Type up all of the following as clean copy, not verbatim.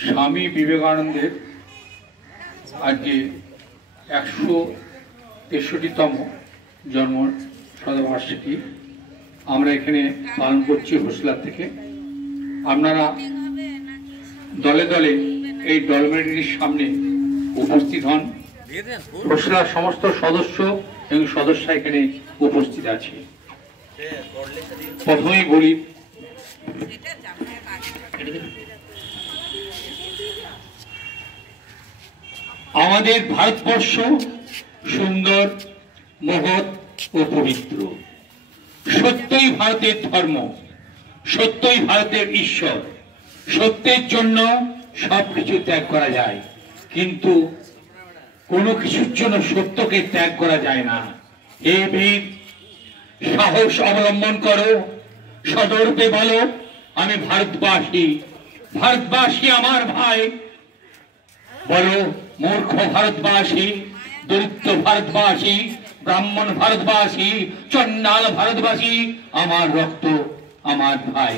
स्वामी विवेकानंदेर आज के 163तम जन्म शतबार्षिकी আমরা এখানে পালন করছি হোসলা থেকে। আপনারা দলে দলে এই ডলমেটরির সামনে উপস্থিত হন। হোসলার সমস্ত সদস্য এবং সদস্য এখানে উপস্থিত আছে। প্রথমেই বলি আমাদের ভারতবর্ষ সুন্দর, মহৎ ও পবিত্র। সত্যই ভারতের ধর্ম, সত্যই ভারতের ঈশ্বর। সত্যের জন্য সবকিছু ত্যাগ করা যায়, কিন্তু কোনো কিছুর জন্য সত্যকে ত্যাগ করা যায় না। হে বীর, সাহস অবলম্বন করো, সদর্পে বলো আমি ভারতবাসী। ভারতবাসী আমার ভাই। বলো মূর্খ ভারতবাসী, দরিদ্র ভারতবাসী, ব্রাহ্মণ ভারতবাসী, চন্ডাল ভারতবাসী, আমার রক্ত আমার ভাই।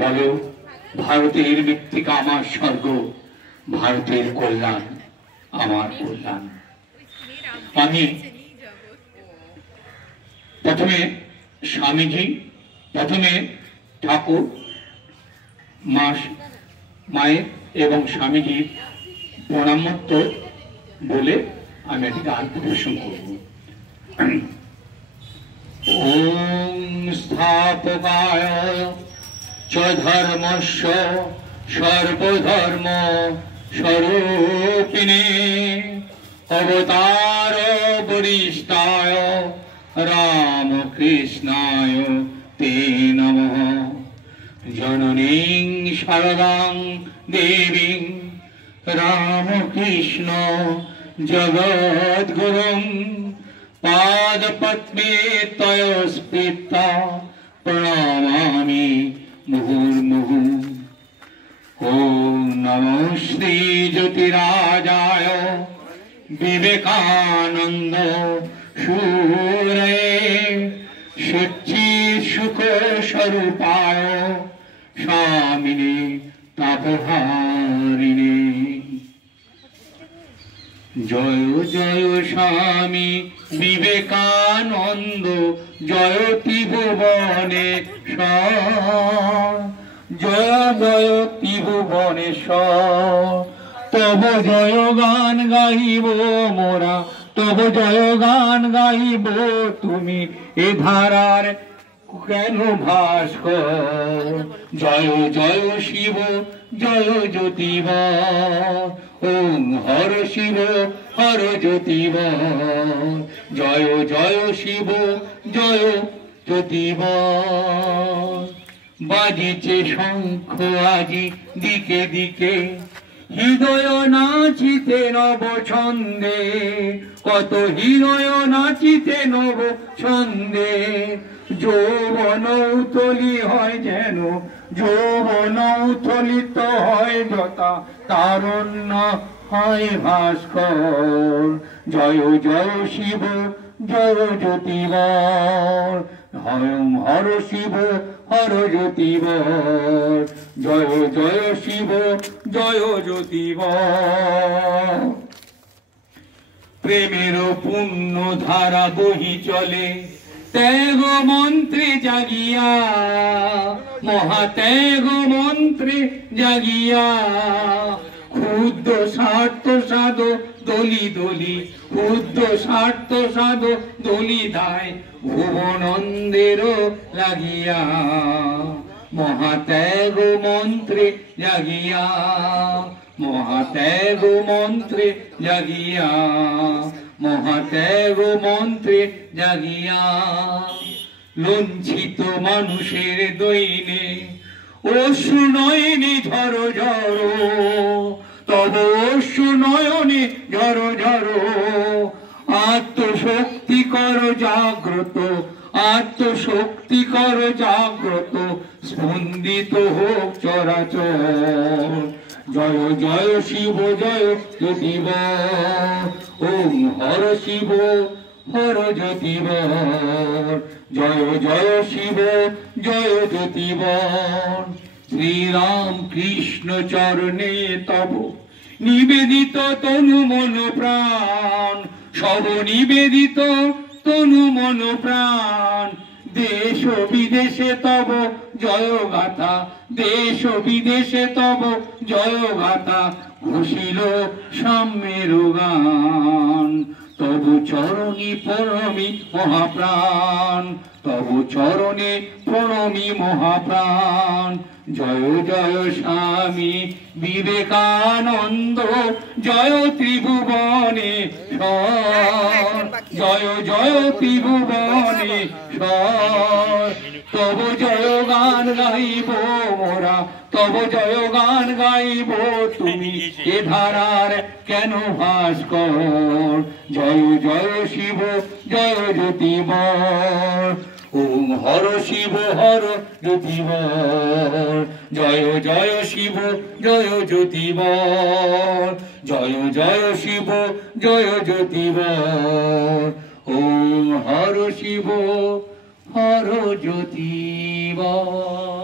বলো ভারতের মৃত্তিকা আমার স্বর্গ, ভারতের কল্যাণ আমার কল্যাণ। আমি প্রথমে স্বামীজি, প্রথমে ঠাকুর মায়ের এবং স্বামীজির প্রণামত্ব বলে আমি একটি গান পরিবেশন করব। ওম স্থাপকায় চ ধর্মস্য সর্বধর্ম স্বরূপিণে অবতার বরিষ্ঠায় রামকৃষ্ণায় তে নমঃ। জননীং শারদাং দেবীং রামকৃষ্ণ জগদ্গুরুং পাদপদ্মে তয় স্পৃতা প্রণমামি মুহুর্মুহু। ওম নমো শ্রী জ্যোতিরাজায় বিবেকানন্দ সুরয়ে সচ্চি সুখ স্বরূপায় স্বামিনে তাপহারিণে। জয় জয় স্বামী বিবেকানন্দ জয় ত্রিভুবনেশ্বর, জয় জয় ত্রিভুবনেশ্বর। তব জয় গান গাইব মোরা, তব জয় গান গাইব তুমি এ ধারার কেন ভাস্কর। জয় জয় শিব জয় জ্যোতিব, ওম হর শিব হর জ্যোতিব। জয় জয় শিব জয় জ্যোতিব। বাজিছে শঙ্খ আজি দিকে দিকে, হৃদয় নাচিতে নব ছন্দে, কত হৃদয় নাচিতে নব ছন্দে। যৌবন উতলি হয় যেন, যৌবন উথলিত হয় যথা, তারণ্য হয় ভাস্কর। জয় জয় শিব জয় জ্যোতিবর, হরম হর শিব হর জ্যোতিবর। জয় জয় শিব জয় জ্যোতিবর। প্রেমের পুণ্য ধারা বহি চলে, ত্যাগ মন্ত্রে জাগিয়া, মহাত্যাগ মন্ত্রে জাগিয়া। ক্ষুদ্র স্বার্থ সাধ দলি দলি, ক্ষুদ্র স্বার্থ সাধ দলি দায় ভুবনন্দের লাগিয়া। মহাত্যাগ মন্ত্রে জাগিয়া, মহাত্যাগ মন্ত্রে জাগিয়া, মহাত্যাগ মন্ত্রে জাগিয়া। লঞ্ছিত মানুষের দৈনে অশ্রু নয়নে ঝরো ঝরো, তব অশ্রু নয়নে ঝরো ঝরো। আত্মশক্তি কর জাগ্রত, আত্মশক্তি কর জাগ্রত, স্পন্দিত হোক চরাচর। জয় জয় শিব জয় জ্যোতিব, ওম হর শিব হর জ্যোতিবর। জয় জয় শিব জয় জ্যোতিবর। শ্রীরাম কৃষ্ণ চরণে তব নিবেদিত তনু মন প্রাণ, সব নিবেদিত তনু মন প্রাণ। দেশ বিদেশে তব জয় গাথা, দেশ বিদেশে তব জয় গাথা, ঘোষিল সাম্যের গান। তব চরণে প্রণমি মহাপ্রাণ, তব চরণে প্রণমি মহাপ্রাণ। জয় জয় স্বামী বিবেকানন্দ, জয় ত্রিভুবনেশ্বর, জয় জয় ত্রিভুবনেশ্বর। তব জয় গান গাইব মোরা, তব জয় গান গাইব তুমি এ ধারার কেন ভাস্কর। জয় জয় শিব জয় জ্যোতিবর। ওম হর শিব হর জ্যোতিবর। জয় জয় শিব জয় জ্যোতিবর। জয় জয় শিব জয় জ্যোতিবর। ওম হর শিব হর জ্যোতিবর।